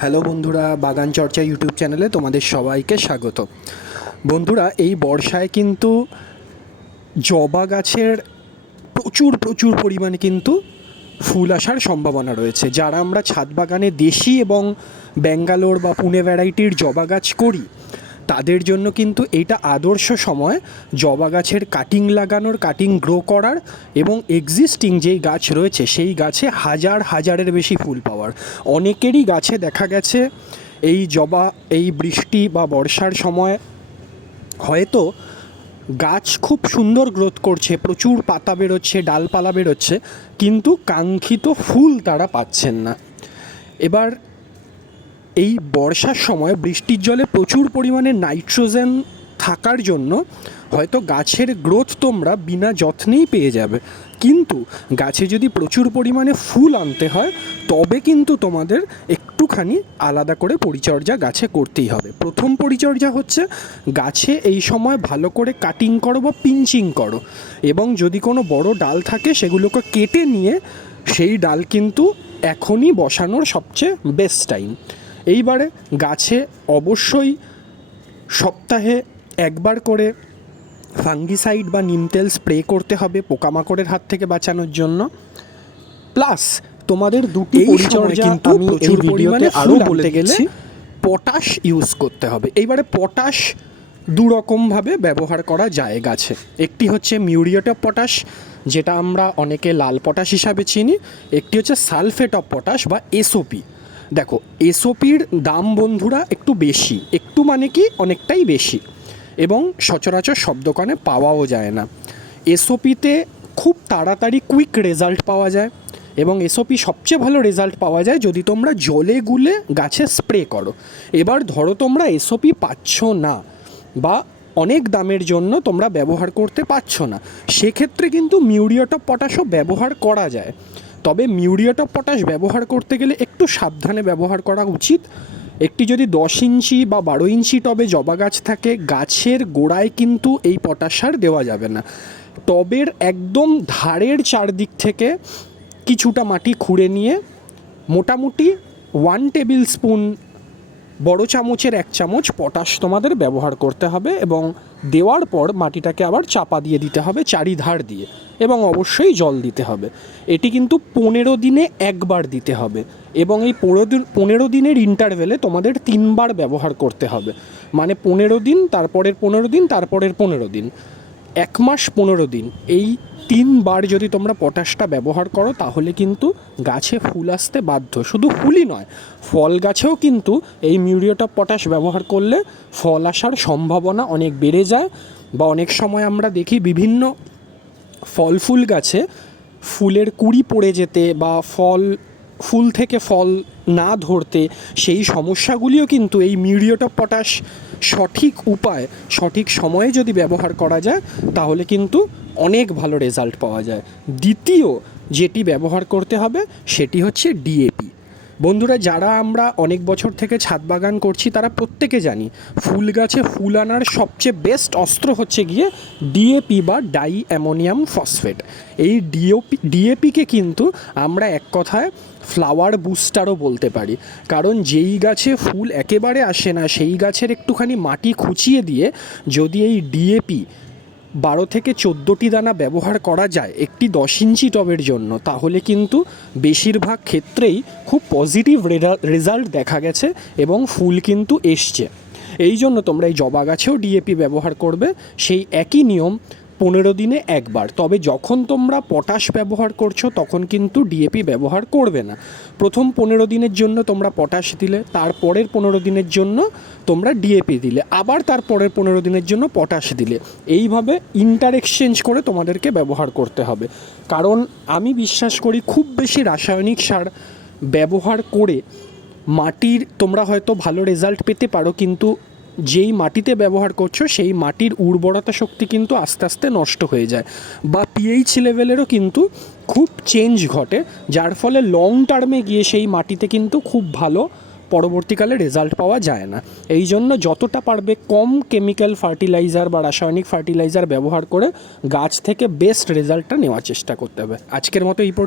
Hello বন্ধুরা, বাগান চর্চা ইউটিউব চ্যানেলে তোমাদের সবাইকে স্বাগত। বন্ধুরা, এই বর্ষায় কিন্তু জবা গাছের প্রচুর পরিমাণে কিন্তু ফুল আসার সম্ভাবনা রয়েছে। যারা আমরা ছাদ বাগানে দেশি এবং ব্যাঙ্গালোর বা পুনে ভ্যারাইটির জবা গাছ করি, তাদের জন্য কিন্তু এইটা আদর্শ সময় জবা গাছের কাটিং লাগানোর, কাটিং গ্রো করার এবং এক্সিস্টিং যেই গাছ রয়েছে সেই গাছে হাজারের বেশি ফুল পাওয়ার। অনেকেরই গাছে দেখা গেছে এই বৃষ্টি বা বর্ষার সময় হয়তো গাছ খুব সুন্দর গ্রোথ করছে, প্রচুর পাতা বেরোচ্ছে, ডালপালা বেরোচ্ছে, কিন্তু কাঙ্ক্ষিত ফুল তারা পাচ্ছেন না। এবার এই বর্ষার সময় বৃষ্টির জলে প্রচুর পরিমাণে নাইট্রোজেন থাকার জন্য হয়তো গাছের গ্রোথ তোমরা বিনা যত্নেই পেয়ে যাবে, কিন্তু গাছে যদি প্রচুর পরিমাণে ফুল আনতে হয় তবে কিন্তু তোমাদের একটুখানি আলাদা করে পরিচর্যা গাছে করতেই হবে। প্রথম পরিচর্যা হচ্ছে গাছে এই সময় ভালো করে কাটিং করো বা পিঞ্চিং করো, এবং যদি কোনো বড় ডাল থাকে সেগুলোকে কেটে নিয়ে সেই ডাল কিন্তু এখনই বসানোর সবচেয়ে বেস্ট টাইম। এইবারে গাছে অবশ্যই সপ্তাহে একবার করে ফাঙ্গিসাইড বা নিম তেল স্প্রে করতে হবে পোকামাকড়ের হাত থেকে বাঁচানোর জন্য। প্লাস তোমাদের দুটি পরিচর্যা কিন্তু প্রচুর পরিমাণে আরও বলতে গেলে পটাশ ইউজ করতে হবে। এইবারে পটাশ দু রকমভাবে ব্যবহার করা যায় গাছে। একটি হচ্ছে মিউরিয়েট অফ পটাশ, যেটা আমরা অনেকে লাল পটাশ হিসাবে চিনি। একটি হচ্ছে সালফেট অফ পটাশ বা এসওপি। দেখো, এসওপির দাম বন্ধুরা একটু বেশি, একটু মানে কি অনেকটাই বেশি, এবং সচরাচর সব দোকানে পাওয়াও যায় না। এসওপিতে খুব তাড়াতাড়ি কুইক রেজাল্ট পাওয়া যায়, এবং এসওপি সবচেয়ে ভালো রেজাল্ট পাওয়া যায় যদি তোমরা জলে গুলে গাছে স্প্রে করো। এবার ধরো তোমরা এসওপি পাচ্ছ না বা অনেক দামের জন্য তোমরা ব্যবহার করতে পারছো না, সেক্ষেত্রে কিন্তু মিউরিয়েট অফ পটাশও ব্যবহার করা যায়। তবে মিউরিয়েট অফ পটাশ ব্যবহার করতে গেলে একটু সাবধানে ব্যবহার করা উচিত। একটি যদি 10 ইঞ্চি বা 12 ইঞ্চি টবে জবা গাছ থাকে, গাছের গোড়ায় কিন্তু এই পটাশ সার দেওয়া যাবে না। টবের একদম ধারের চারদিক থেকে কিছুটা মাটি খুঁড়ে নিয়ে মোটামুটি 1 টেবিল স্পুন, বড় চামচের 1 চামচ পটাশ তোমাদের ব্যবহার করতে হবে, এবং দেওয়ার পর মাটিটাকে আবার চাপা দিয়ে দিতে হবে চারিধার দিয়ে, এবং অবশ্যই জল দিতে হবে। এটি কিন্তু 15 দিনে একবার দিতে হবে, এবং এই 15 দিনের ইন্টারভ্যালে তোমাদের 3 বার ব্যবহার করতে হবে। মানে 15 দিন, তারপরের 15 দিন, তারপরের 15 দিন, 1 মাস 15 দিন, এই 3 বার যদি তোমরা পটাশটা ব্যবহার করো তাহলে কিন্তু গাছে ফুল আসতে বাধ্য। শুধু ফুলই নয়, ফল গাছেও কিন্তু এই মিউরিয়েট অফ পটাশ ব্যবহার করলে ফল আসার সম্ভাবনা অনেক বেড়ে যায়। বা অনেক সময় আমরা দেখি বিভিন্ন ফল ফুল গাছে ফুলের কুঁড়ি পড়ে যেতে বা ফুল থেকে ফল না ধরতে, সেই সমস্যাগুলিও কিন্তু এই মিউরিয়েট অফ পটাশ সঠিক উপায়, সঠিক সময়ে যদি ব্যবহার করা যায় তাহলে কিন্তু অনেক ভালো রেজাল্ট পাওয়া যায়। দ্বিতীয় যেটি ব্যবহার করতে হবে সেটি হচ্ছে ডিএপি। বন্ধুরা, যারা আমরা অনেক বছর থেকে ছাদ বাগান করছি তারা প্রত্যেকে জানি ফুল গাছে ফুল আনার সবচেয়ে বেস্ট অস্ত্র হচ্ছে গিয়ে ডিএপি বা ডাই অ্যামোনিয়াম ফসফেট। এই ডিএপিকে কিন্তু আমরা এক কথায় ফ্লাওয়ার বুস্টারও বলতে পারি, কারণ যেই গাছে ফুল একেবারে আসে না সেই গাছের একটুখানি মাটি খুঁচিয়ে দিয়ে যদি এই ডিএপি 12 থেকে 14টি দানা ব্যবহার করা যায় একটি 10 ইঞ্চি টবের জন্য, তাহলে কিন্তু বেশিরভাগ ক্ষেত্রেই খুব পজিটিভ রেজাল্ট দেখা গেছে এবং ফুল কিন্তু এসছে। এই জন্য তোমরা এই জবা গাছেও ডিএপি ব্যবহার করবে, সেই একই নিয়ম 15 দিনে একবার। তবে যখন তোমরা পটাশ ব্যবহার করছো তখন কিন্তু ডিএপি ব্যবহার করবে না। প্রথম 15 দিনের জন্য তোমরা পটাশ দিলে, তারপরের 15 দিনের জন্য তোমরা ডিএপি দিলে, আবার তারপরের 15 দিনের জন্য পটাশ দিলে, এইভাবে ইন্টার এক্সচেঞ্জ করে তোমাদেরকে ব্যবহার করতে হবে। কারণ আমি বিশ্বাস করি খুব বেশি রাসায়নিক সার ব্যবহার করে মাটির তোমরা হয়তো ভালো রেজাল্ট পেতে পারো, কিন্তু যেই মাটিতে ব্যবহার করছো সেই মাটির উর্বরতা শক্তি কিন্তু আস্তে আস্তে নষ্ট হয়ে যায়, বা পিএইচ লেভেলেরও কিন্তু খুব চেঞ্জ ঘটে, যার ফলে লং টার্মে গিয়ে সেই মাটিতে কিন্তু খুব ভালো পরবর্তীকালে রেজাল্ট পাওয়া যায় না। এই জন্য যতটা পারবে কম কেমিক্যাল ফার্টিলাইজার বা রাসায়নিক ফার্টিলাইজার ব্যবহার করে গাছ থেকে বেস্ট রেজাল্টটা নেওয়ার চেষ্টা করতে হবে। আজকের মতো এই পর্যন্ত।